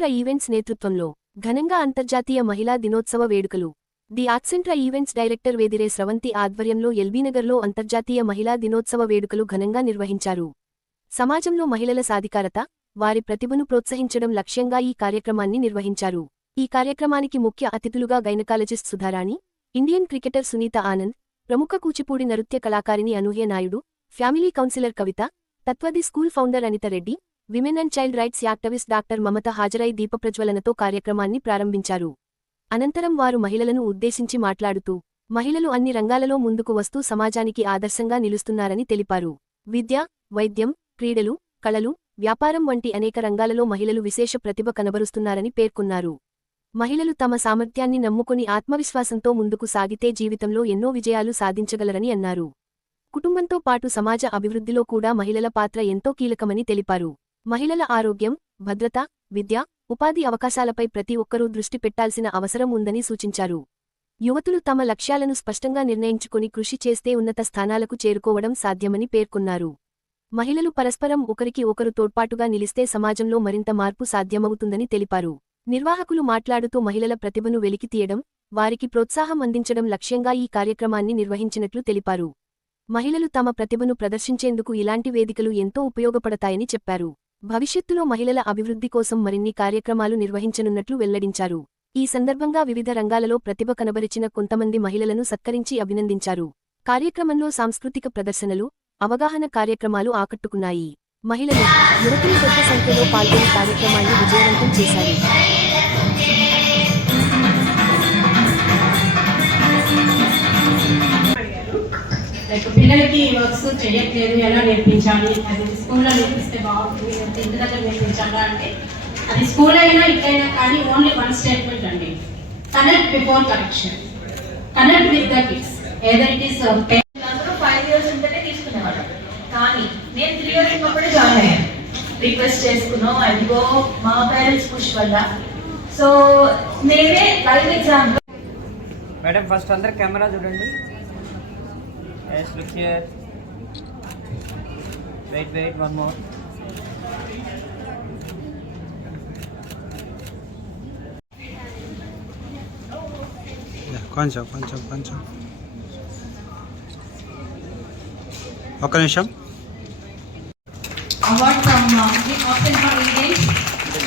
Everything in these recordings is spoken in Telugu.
ఆక్సెంట్రా ఈవెంట్స్ నేతృత్వంలో ఘనంగా అంతర్జాతీయ మహిళా దినోత్సవ వేడుకలు. ది ఆక్సెంట్రా ఈవెంట్స్ డైరెక్టర్ వేదిరే స్రవంతి ఆధ్వర్యంలో ఎల్బీనగర్లో అంతర్జాతీయ మహిళా దినోత్సవ వేడుకలు ఘనంగా నిర్వహించారు. సమాజంలో మహిళల సాధికారత, వారి ప్రతిభను ప్రోత్సహించడం లక్ష్యంగా ఈ కార్యక్రమాన్ని నిర్వహించారు. ఈ కార్యక్రమానికి ముఖ్య అతిథులుగా gynaecologist Sudharani, Indian cricketer Sunitha Anand, ప్రముఖ కూచిపూడి నృత్య కళాకారిణి Anuhya Naidu, family counsellor Kavitha, Tatvadi school founder Anitha Reddy, women and child rights activist doctor Mamatha హాజరై దీపప్రజ్వలనతో కార్యక్రమాన్ని ప్రారంభించారు. అనంతరం వారు మహిళలను ఉద్దేశించి మాట్లాడుతూ, మహిళలు అన్ని రంగాలలో ముందుకు వస్తూ సమాజానికి ఆదర్శంగా నిలుస్తున్నారని తెలిపారు. విద్య, వైద్యం, క్రీడలు, కళలు, వ్యాపారం వంటి అనేక రంగాలలో మహిళలు విశేష ప్రతిభ కనబరుస్తున్నారని పేర్కొన్నారు. మహిళలు తమ సామర్థ్యాన్ని నమ్ముకుని ఆత్మవిశ్వాసంతో ముందుకు సాగితే జీవితంలో ఎన్నో విజయాలు సాధించగలరని అన్నారు. కుటుంబంతో పాటు సమాజ అభివృద్ధిలో కూడా మహిళల పాత్ర ఎంతో కీలకమని తెలిపారు. మహిళల ఆరోగ్యం, భద్రత, విద్య, ఉపాధి అవకాశాలపై ప్రతి ఒక్కరూ దృష్టి పెట్టాల్సిన అవసరం ఉందని సూచించారు. యువతులు తమ లక్ష్యాలను స్పష్టంగా నిర్ణయించుకుని కృషి చేస్తే ఉన్నత స్థానాలకు చేరుకోవడం సాధ్యమని పేర్కొన్నారు. మహిళలు పరస్పరం ఒకరికి ఒకరు తోడ్పాటుగా నిలిస్తే సమాజంలో మరింత మార్పు సాధ్యమవుతుందని తెలిపారు. నిర్వాహకులు మాట్లాడుతూ మహిళల ప్రతిభను వెలికితీయడం, వారికి ప్రోత్సాహం అందించడం లక్ష్యంగా ఈ కార్యక్రమాన్ని నిర్వహించినట్లు తెలిపారు. మహిళలు తమ ప్రతిభను ప్రదర్శించేందుకు ఇలాంటి వేదికలు ఎంతో ఉపయోగపడతాయని చెప్పారు. భవిష్యత్తులో మహిళల అభివృద్ధి కోసం మరిన్ని కార్యక్రమాలు నిర్వహించనున్నట్లు వెల్లడించారు. ఈ సందర్భంగా వివిధ రంగాలలో ప్రతిభ కనబరిచిన కొంతమంది మహిళలను సత్కరించి అభినందించారు. కార్యక్రమంలో సాంస్కృతిక ప్రదర్శనలు, అవగాహన కార్యక్రమాలు ఆకట్టుకున్నాయి. మహిళలు, యువతులు పెద్ద సంఖ్యలో పాల్గొని కార్యక్రమాన్ని విజయవంతం చేశారు. పిల్లలకి వర్క్స్ చేయట్లేదు, ఎలా నేర్పించాలి, అది స్కూల్లో నేర్పిస్తే బాగుంటుంది, ఇంటి దగ్గర నేర్పించాలా అంటే అది స్కూల్ అయినా ఇట్లయినా కానీ ఓన్లీ వన్ స్టేట్మెంట్ అండి, connect before correction, connect with the kids. Either it is 5 years ఉంటేనే తీసుకునేవాళ్ళం, కానీ నేను 3 years ఉన్నప్పుడే జాయిన్ అయ్యాను. రిక్వెస్ట్ చేసుకున్నాం, అదిగో మా పేరెంట్స్ పుష్ వల్ల. సో నేనే లైవ్ ఎగ్జాంపుల్. మేడం ఫస్ట్ అందరు కెమెరా చూడండి. Yes, look here. Wait, one more. కొంచెం ఒక్క నిమిషం. Award from the Oxentra events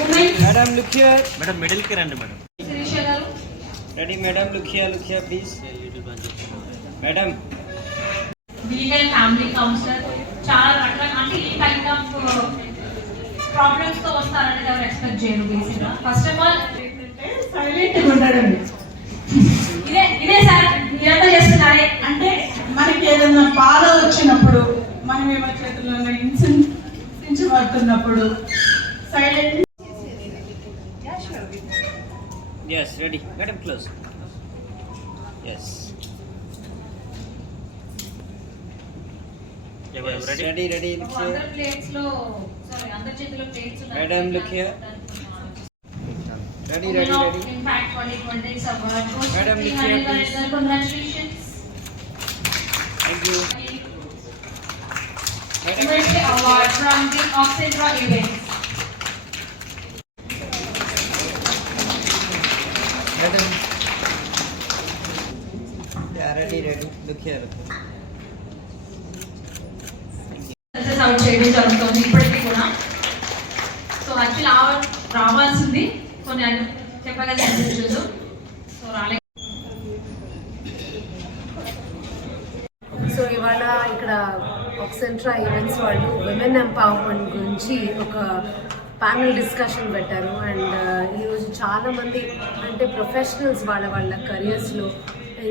women. Madam look here. Madam middle కి రండి మేడం. శిరీష గారు ready madam, look here please. Madam legal family counsellor, చాలా రకాల అంటే ఈ కైండ్ ఆఫ్ ప్రాబ్లమ్స్ తో వస్తారని ఎవరు ఎక్స్పెక్ట్ చేయరు. బేసిక్గా ఫస్ట్ ఆఫ్ ఆల్ సైలెంట్ గా ఉండడం. ఇదే సార్ మీరంతా చేస్తున్నారే అంటే మనకి ఏదైనా బాధ వచ్చినప్పుడు, మనం ఎవరి చేతుల్లో హింసించబడుతున్నప్పుడు silent. yes ready madam close. yes ready look here. అందర్ ప్లేట్స్ లో అందర్ చేతిలో ప్లేట్స్ ఉన్నాయి. madam look here. ready impact 2020 award goes to madam look here please. Congratulations. thank you Madam award from the Oxentra events. madam yeah ready look here. Out చేయడం జరుగుతుంది ఇప్పటికీ కూడా. సో యాక్చువల్లీ రావాల్సింది కొన్ని చెప్పగా కనిపించదు, సో రాలేదు. సో ఇవాళ ఇక్కడ ఆక్సెంట్రా ఈవెంట్స్ వాళ్ళు విమెన్ ఎంపవర్మెంట్ గురించి ఒక ప్యానల్ డిస్కషన్ పెట్టారు. అండ్ ఈరోజు చాలామంది అంటే ప్రొఫెషనల్స్ వాళ్ళ కెరియర్స్లో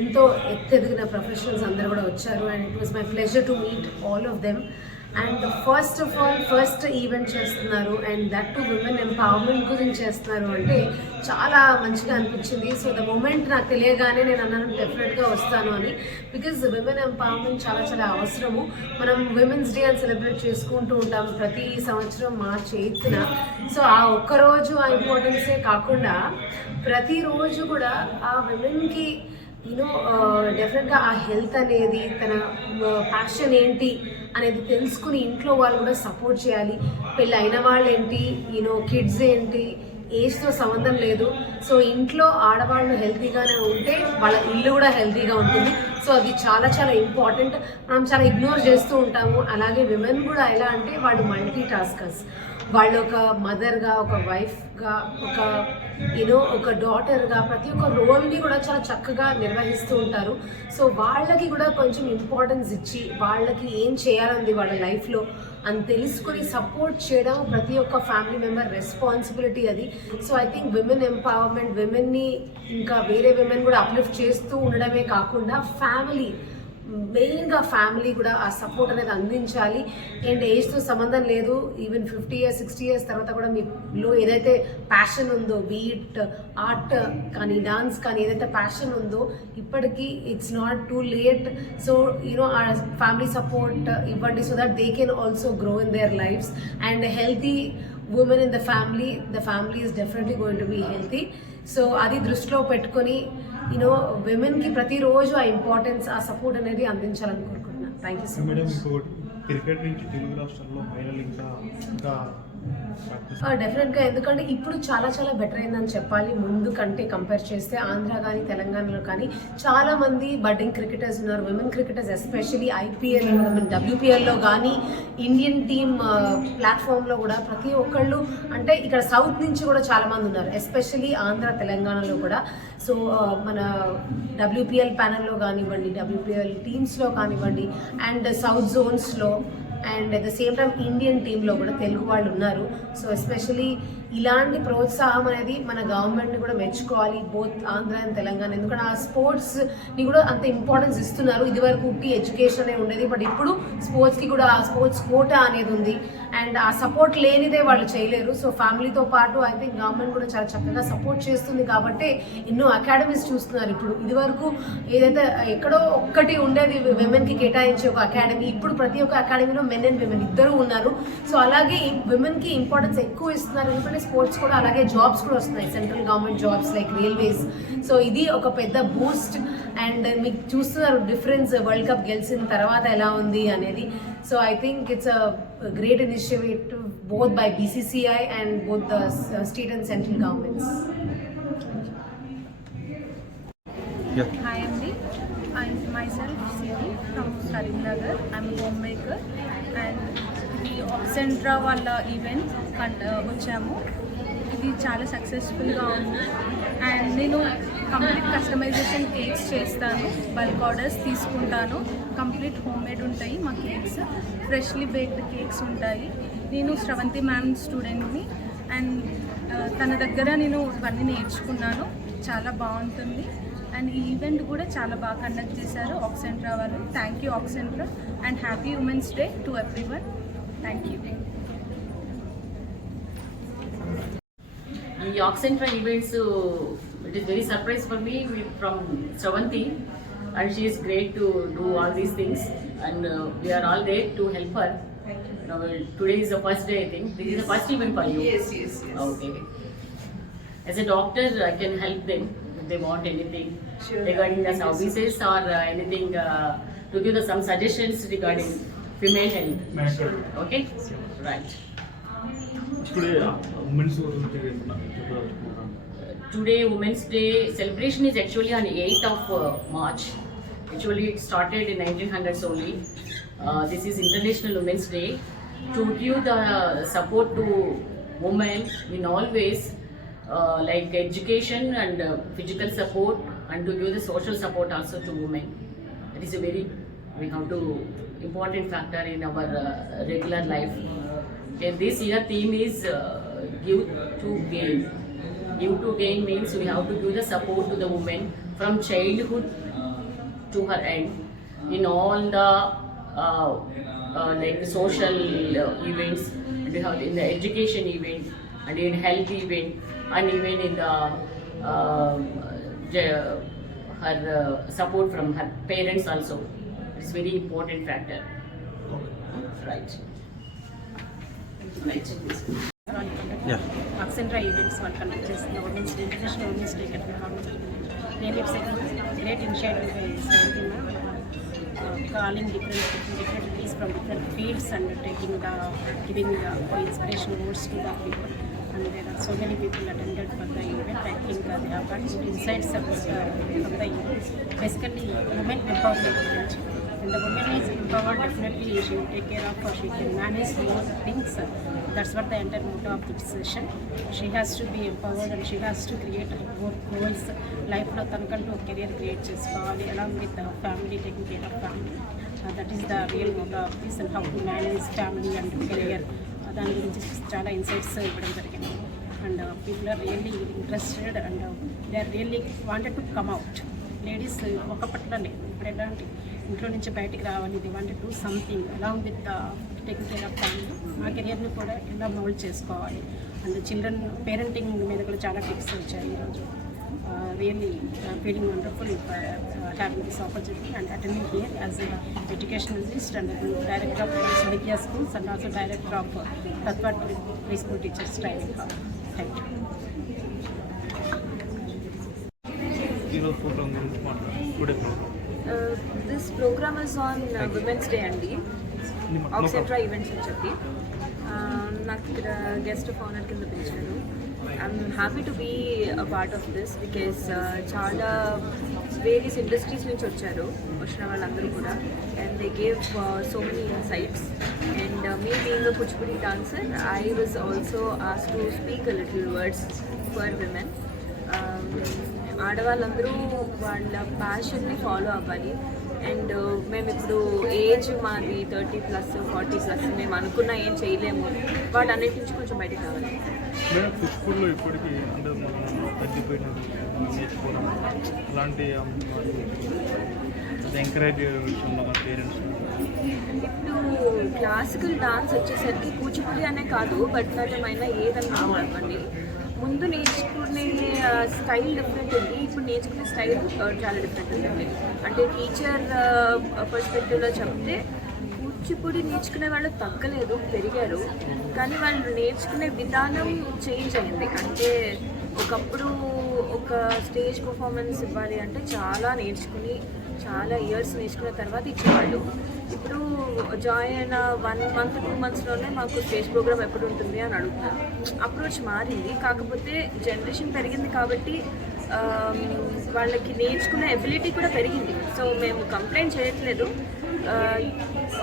ఎంతో ఎత్తెదిగిన ప్రొఫెషనల్స్ అందరూ కూడా వచ్చారు. And it was my pleasure to meet all of them. And first event చేస్తున్నారు, and that too women empowerment గురించి చేస్తున్నారు అంటే చాలా మంచిగా అనిపించింది. సో ద మూమెంట్ నాకు తెలియగానే నేను అన్నాను డెఫినెట్గా వస్తాను అని. బికాజ్ విమెన్ ఎంపవర్మెంట్ చాలా చాలా అవసరము. మనం విమెన్స్ డే అని సెలబ్రేట్ చేసుకుంటూ ఉంటాం ప్రతి సంవత్సరం మార్చి 8న. సో ఆ ఒక్కరోజు ఆ ఇంపార్టెన్సే కాకుండా ప్రతిరోజు కూడా ఆ విమెన్కి డెఫినెట్గా ఆ హెల్త్ అనేది, తన ప్యాషన్ ఏంటి అనేది తెలుసుకుని ఇంట్లో వాళ్ళు కూడా సపోర్ట్ చేయాలి. పెళ్ళి అయిన వాళ్ళు ఏంటి, కిడ్స్ ఏంటి, ఏజ్తో సంబంధం లేదు. సో ఇంట్లో ఆడవాళ్ళు హెల్తీగానే ఉంటే వాళ్ళ ఇల్లు కూడా హెల్తీగా ఉంటుంది. సో అది చాలా చాలా ఇంపార్టెంట్. మనం చాలా ఇగ్నోర్ చేస్తూ ఉంటాము. అలాగే విమెన్ కూడా ఎలా అంటే వాళ్ళు మల్టీ టాస్కర్స్. వాళ్ళు ఒక మదర్గా, ఒక వైఫ్గా, ఒక డాటర్గా ప్రతి ఒక్క రోల్ని కూడా చాలా చక్కగా నిర్వహిస్తూ ఉంటారు. సో వాళ్ళకి కూడా కొంచెం ఇంపార్టెన్స్ ఇచ్చి వాళ్ళకి ఏం చేయాలంది వాళ్ళ లైఫ్లో అని తెలుసుకొని సపోర్ట్ చేయడం ప్రతి ఒక్క ఫ్యామిలీ మెంబర్ రెస్పాన్సిబిలిటీ అది. So I think women empowerment, విమెన్ని ఇంకా వేరే విమెన్ కూడా అప్లిఫ్ట్ చేస్తూ ఉండడమే కాకుండా మెయిన్గా ఫ్యామిలీ కూడా ఆ సపోర్ట్ అనేది అందించాలి. అండ్ ఏజ్తో సంబంధం లేదు. ఈవెన్ 50 years 60 years తర్వాత కూడా మీలో ఏదైతే ప్యాషన్ ఉందో, బీట్ ఆర్ట్ కానీ డాన్స్ కానీ ఏదైతే ప్యాషన్ ఉందో ఇప్పటికీ it's not too late. So ఆ ఫ్యామిలీ సపోర్ట్ ఇవ్వండి so that they can also grow in their lives. And healthy women in the family is definitely going to be healthy. So అది దృష్టిలో పెట్టుకొని విమెన్కి ప్రతిరోజు ఆ ఇంపార్టెన్స్, ఆ సపోర్ట్ అనేది అందించాలని కోరుకుంటున్నాను. Thank you so much. Cricket నుంచి తెలుగు రాష్ట్రాల్లో మహిళలు ఇంకా డెఫినెట్గా, ఎందుకంటే ఇప్పుడు చాలా చాలా బెటర్ అయిందని చెప్పాలి. ముందు కంటే కంపేర్ చేస్తే ఆంధ్ర కానీ తెలంగాణలో కానీ చాలా మంది బడ్డింగ్ క్రికెటర్స్ ఉన్నారు. విమెన్ క్రికెటర్స్ ఎస్పెషలీ IPL, WPLలో కానీ ఇండియన్ టీమ్ ప్లాట్ఫామ్లో కూడా ప్రతి ఒక్కళ్ళు, అంటే ఇక్కడ సౌత్ నుంచి కూడా చాలా మంది ఉన్నారు, ఎస్పెషలీ ఆంధ్ర తెలంగాణలో కూడా. సో మన WPL ప్యానల్లో కానివ్వండి, WPL టీమ్స్లో కానివ్వండి, అండ్ సౌత్ జోన్స్లో and at the same time Indian టీంలో కూడా తెలుగు వాళ్ళు ఉన్నారు. సో ఎస్పెషలీ ఇలాంటి ప్రోత్సాహం అనేది మన గవర్నమెంట్ని కూడా మెచ్చుకోవాలి, బోత్ ఆంధ్ర అండ్ తెలంగాణ. ఎందుకంటే ఆ స్పోర్ట్స్ని కూడా అంత ఇంపార్టెన్స్ ఇస్తున్నారు. ఇదివరకు ఉట్టి ఎడ్యుకేషన్ అనేది ఉండేది, బట్ ఇప్పుడు స్పోర్ట్స్కి కూడా ఆ స్పోర్ట్స్ కోటా అనేది ఉంది. అండ్ ఆ సపోర్ట్ లేనిదే వాళ్ళు చేయలేరు. సో ఫ్యామిలీతో పాటు ఐ థింక్ గవర్నమెంట్ కూడా చాలా చక్కగా సపోర్ట్ చేస్తుంది కాబట్టి ఎన్నో అకాడమీస్ చూస్తున్నారు. ఇప్పుడు ఇదివరకు ఏదైతే ఎక్కడో ఒక్కటి ఉండేది విమెన్కి కేటాయించే ఒక అకాడమీ, ఇప్పుడు ప్రతి ఒక్క అకాడమీలో మెన్ అండ్ విమెన్ ఇద్దరు ఉన్నారు. సో అలాగే విమెన్కి ఇంపార్టెన్స్ ఎక్కువ ఇస్తున్నారు. ఎందుకంటే స్పోర్ట్స్ కూడా అలాగే జాబ్స్ కూడా వస్తున్నాయి, central government jobs like railways. So ఇది ఒక పెద్ద బూస్ట్. అండ్ మీకు చూస్తున్నారు డిఫరెన్స్ వరల్డ్ కప్ గెలిచిన తర్వాత ఎలా ఉంది అనేది. So I think it's a great initiative both by BCCI and both the state and central governments. Hi Andy, I'm myself Siri from Karimnagar. I'm a homemaker and the Oxentra walla event వచ్చాము. ఇది చాలా సక్సెస్ఫుల్గా ఉంది. అండ్ నేను కంప్లీట్ కస్టమైజేషన్ కేక్స్ చేస్తాను, బల్క్ ఆర్డర్స్ తీసుకుంటాను. కంప్లీట్ హోమ్మేడ్ ఉంటాయి మా కేక్స్, ఫ్రెష్లీ బేక్డ్ కేక్స్ ఉంటాయి. నేను శ్రవంతి మ్యామ్ స్టూడెంట్ని అండ్ తన దగ్గర నేను ఇవన్నీ నేర్చుకున్నాను. చాలా బాగుంటుంది. అండ్ ఈ ఈవెంట్ కూడా చాలా బాగా కండక్ట్ చేశారు ఆక్సెంట్రా వాళ్ళు. Thank you Oxentra and happy women's day to everyone. Thank you. The Oxentra events, it is very surprise for me from Shravanti, and she is great to do all these things, and we are all there to help her. Now, today is the first day, I think. This is the first event for you. Yes. Okay. As a doctor, I can help them if they want anything regarding the services or anything to give them some suggestions regarding female health. Okay? Right. Today Women's Day celebration is actually on 8th of March. Actually it started in 1900s only. This is International Women's Day to give the support to women in all ways, like education and physical support, and to give the social support also to women. It is a very, we have to important factor in our regular life. Okay, this year theme is give to gain. Give to gain means we have to give the support to the woman from childhood to her end in all the like the social events, and we have in the education event and in health event, and even in the her support from her parents also. It's very important factor. Right. Oxentra events వాళ్ళు కండక్ట్ చేస్తున్న women's day, international women's day ఇక్కడ కావడం జరిగింది. నేను it's great initiative calling different things from different fields and giving inspirational words to the people. and there are so many people attended for the event. I think they have got good insights about from the event. Basically, women empowerment event. When the woman is empowered, definitely she will take care of her, she can manage more things. That's what the entire motto of this session. She has to be empowered and she has to create more goals. Life lo tanakantu career create chesukovali along with the family, taking care of family. That is the real motto of this, and how to manage family and career. దాని గురించి చాలా ఇన్సైట్స్ ఇవ్వడం జరిగింది. And people are really interested and they are really wanted to come out. Ladies ఒక పట్ల లేదు, ఇప్పుడు ఎలాంటి ఇంట్లో నుంచి బయటికి రావాలి, they wanted to something along with taking care of family. ఆ కెరియర్ని కూడా ఎలా మౌల్డ్ చేసుకోవాలి అండ్ చిల్డ్రన్ పేరెంటింగ్ మీద కూడా చాలా టిప్స్ వచ్చాయి ఈరోజు. Really feeling wonderful having this opportunity and attending here as an educationalist and director of Vidya Schools and also director of Tatva Preschool Teachers Training Hub. Thank you. This program is on Women's Day and Oxentra events అని చెప్పి నాకు ఇక్కడ గెస్ట్ ఆఫ్ ఆనర్ కింద పిలిచారు. I'm happy to be a part of this because చాలా వేరియస్ ఇండస్ట్రీస్ నుంచి వచ్చిన వాళ్ళందరూ కూడా, and they gave so many insights. And me being a Kuchipudi dancer, I was also asked to speak a little words for women. ఆడవాళ్ళందరూ వాళ్ళ ప్యాషన్ని ఫాలో అవ్వాలి. అండ్ మేము ఇప్పుడు ఏజ్ మాది 30+, 40+, మేము అనుకున్న ఏం చేయలేము, వాటన్నిటి నుంచి కొంచెం బయటకు రావాలి. స్కూల్లో ఇప్పటికీ అందరూ తగ్గిపోయిన నేర్చుకోవడం అలాంటి ఎంకరేజ్ విషయంలో పేరెంట్స్ ఇప్పుడు క్లాసికల్ డాన్స్ వచ్చేసరికి కూచిపూడి అనే కాదు, భరతనాట్యం అయినా ఏదన్నా అనుకోండి, ముందు నేర్చుకునే స్టైల్ డిఫరెంట్ ఉంది, ఇప్పుడు నేర్చుకునే స్టైల్ చాలా డిఫరెంట్ ఉంటుంది. అంటే టీచర్ పర్స్పెక్టివ్లో చెప్తే కూచిపూడి నేర్చుకునే వాళ్ళు తగ్గలేదు, పెరిగారు, కానీ వాళ్ళు నేర్చుకునే విధానం చేంజ్ అయింది. అంటే ఒకప్పుడు ఒక స్టేజ్ పర్ఫార్మెన్స్ ఇవ్వాలి అంటే చాలా నేర్చుకుని చాలా ఇయర్స్ నేర్చుకున్న తర్వాత ఇచ్చేవాళ్ళు. ఇప్పుడు జాయిన్ అయిన 1 month 2 monthsలోనే మాకు స్టేజ్ ప్రోగ్రామ్ ఎప్పుడు ఉంటుంది అని అడుగుతున్నారు. అప్రోచ్ మారింది, కాకపోతే జనరేషన్ పెరిగింది కాబట్టి వాళ్ళకి నేర్చుకునే ఎబిలిటీ కూడా పెరిగింది. సో మేము కంప్లైంట్ చేయట్లేదు.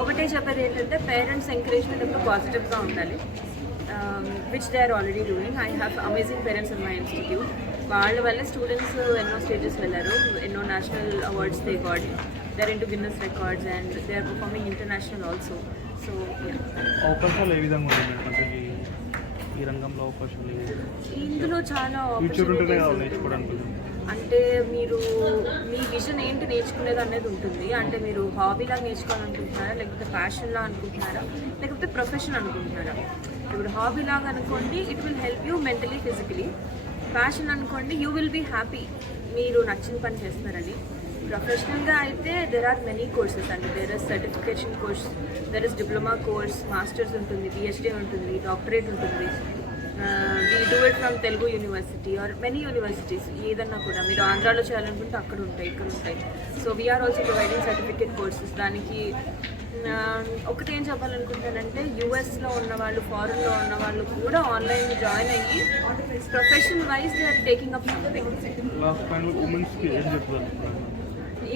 ఒకటే చెప్పేది ఏంటంటే పేరెంట్స్ ఎంకరేజ్మెంట్ ఎప్పుడు పాజిటివ్గా ఉండాలి, which they are already doing. I have amazing parents in my institute. వాళ్ళ వల్ల స్టూడెంట్స్ ఎన్నో స్టేజెస్ వెళ్ళారు, ఎన్నో national awards they got. They are in to Guinness records and they are performing international also. So అవకాశాలు ఏ విధంగా ఉంటుంది ఈ రంగంలో? అవకాశాలు ఇందులో చాలా నేర్చుకోవడానికి అంటే మీరు మీ విజన్ ఏంటి నేర్చుకునేది అనేది ఉంటుంది. అంటే మీరు హాబీలాగా నేర్చుకోవాలనుకుంటున్నారా, లేకపోతే ప్యాషన్లా అనుకుంటున్నారా, లేకపోతే ప్రొఫెషన్ అనుకుంటున్నారా? ఇప్పుడు హాబీలాగా అనుకోండి, it will help you mentally physically. Passion అనుకోండి, యూ విల్ బీ హ్యాపీ, మీరు నచ్చిన పని చేస్తున్నారని. ప్రొఫెషనల్గా అయితే దెర్ ఆర్ మెనీ కోర్సెస్ అండి. There is certification course, there is diploma course, masters ఉంటుంది, పిహెచ్డీ ఉంటుంది, డాక్టరేట్ ఉంటుంది. We do it from Telugu university or many universities. ఏదన్నా కూడా మీరు ఆంధ్రాలో చేయాలనుకుంటే అక్కడ ఉంటాయి, ఇక్కడ ఉంటాయి. So we are also providing certificate courses. దానికి ఒకటి ఏం చెప్పాలనుకుంటానంటే, యూఎస్లో ఉన్న వాళ్ళు, ఫారెన్లో ఉన్న వాళ్ళు కూడా ఆన్లైన్ జాయిన్ అయ్యి profession wise they are taking up something.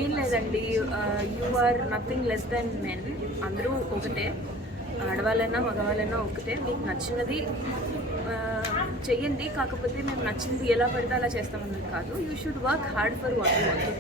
ఏం లేదండి, you are nothing less than men. అందరూ ఒకటే, ఆడవాళ్ళైనా మగవాళ్ళైనా ఒకటే. మీకు నచ్చినది చెయ్యండి, కాకపోతే మేము నచ్చింది ఎలా పడితే అలా చేస్తామన్నది కాదు. You should work hard for what you want.